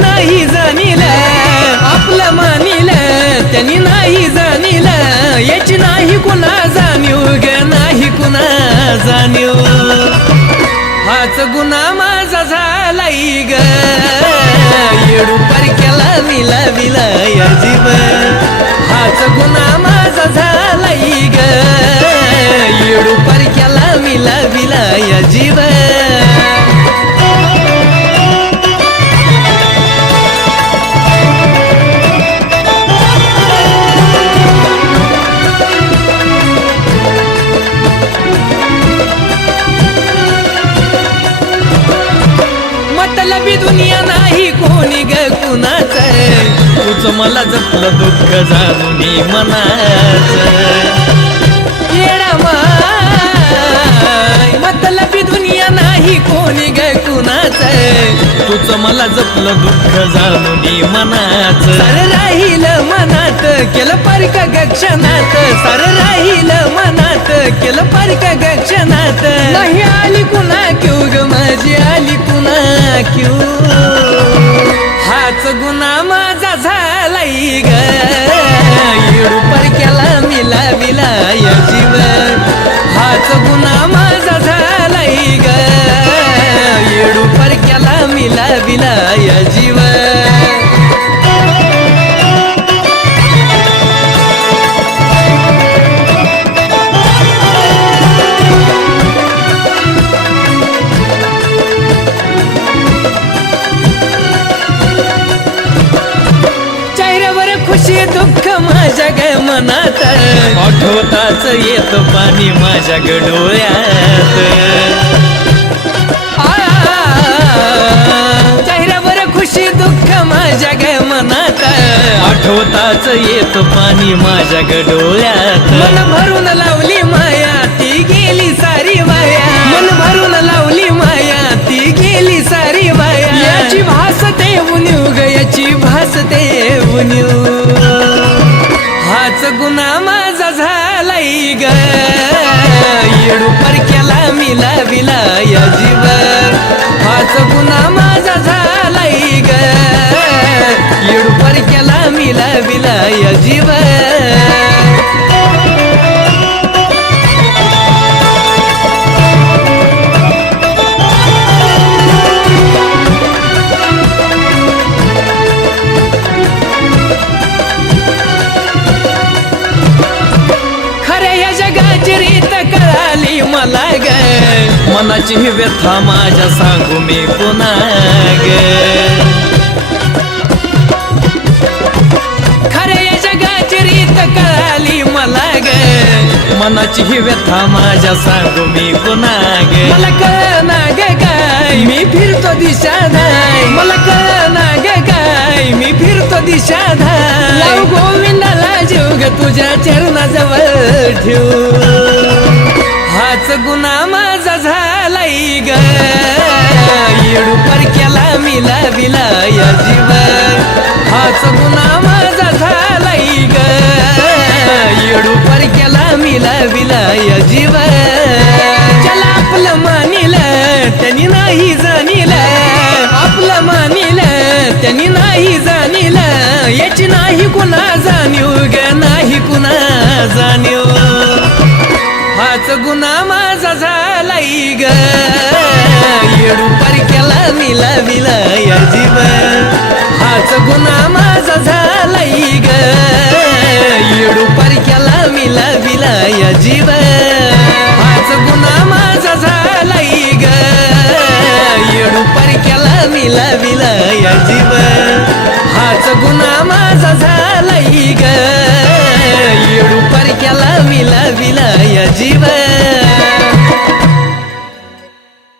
नाही जाणील आपलं मानिलं त्यांनी नाही जाणील. याची नाही कुणा जाणीव ग नाही कुणा जाणीव. हाच गुन्हा माझा झालाय ग. येडू परक्याला मिला विला या जीव. हाच गुन्हा माझा झालाय ग. येडू परक्याला मिला विला या जीव. कोणी ग कुणाच? तुझ मला जपलं दुःख जाणून मनाच. येडा माय मतलबी दुनिया नाही कोणी ग कुणाच? तुझ मला जपलं दुःख जाणून मनाच. सर राहील मनात केलं परक गक्षणात सर राहील मनात केलं परक गक्षणात नाही आली कुणा क्यू ग माझी आली कुणा क्यू? गुन्हा माझा झालाय ग. परक्याला मिला मिला या जीव हाच गुन्हा माझा झालाय ग. परक्याला मिला मिला या जीव चेहऱ्यावर दुःख माझ्या ग मनात. आठवताच येत पाणी माझ्या गडोळ्यात चेहऱ्यावर खुशी दुःख माझ्या ग मनात. आठवताच येत पाणी माझ्या गडोळ्यात मन भरून लावली येडू परक्याला मिला विला या जीव हाच गुन्हा माझा झालाय ग. येडू परक्याला मनाची ही व्यथा माझ्या सांगू मी पुन्हा या जगाची रीत कळाली मला ग. मनाची ही व्यथा माझ्या सांगू मी पुन्हा ग. मला कळना ग काय मी फिरतो दिशा नाही. मला कळना ग काय मी फिरतो दिशा नाही. लाव गोविंदाला जीव ग तुझ्या चरणाजवळ ठेवू. हाच गुन्हा माझा झालाय ग. येडू परक्याला मिला विला या जीव हाच गुन्हा माझा झालाय ग. येडू परक्याला मिला विला या जीव आपलं मानिल त्यांनी नाही जाणील. आपलं मानिल त्यांनी नाही जाणील. याची नाही कुणा जाणीव ग नाही कुणा जाणीव. हाच गुन्हा ग येडू परक्याला मिला विला या जीव हाच गुन्हा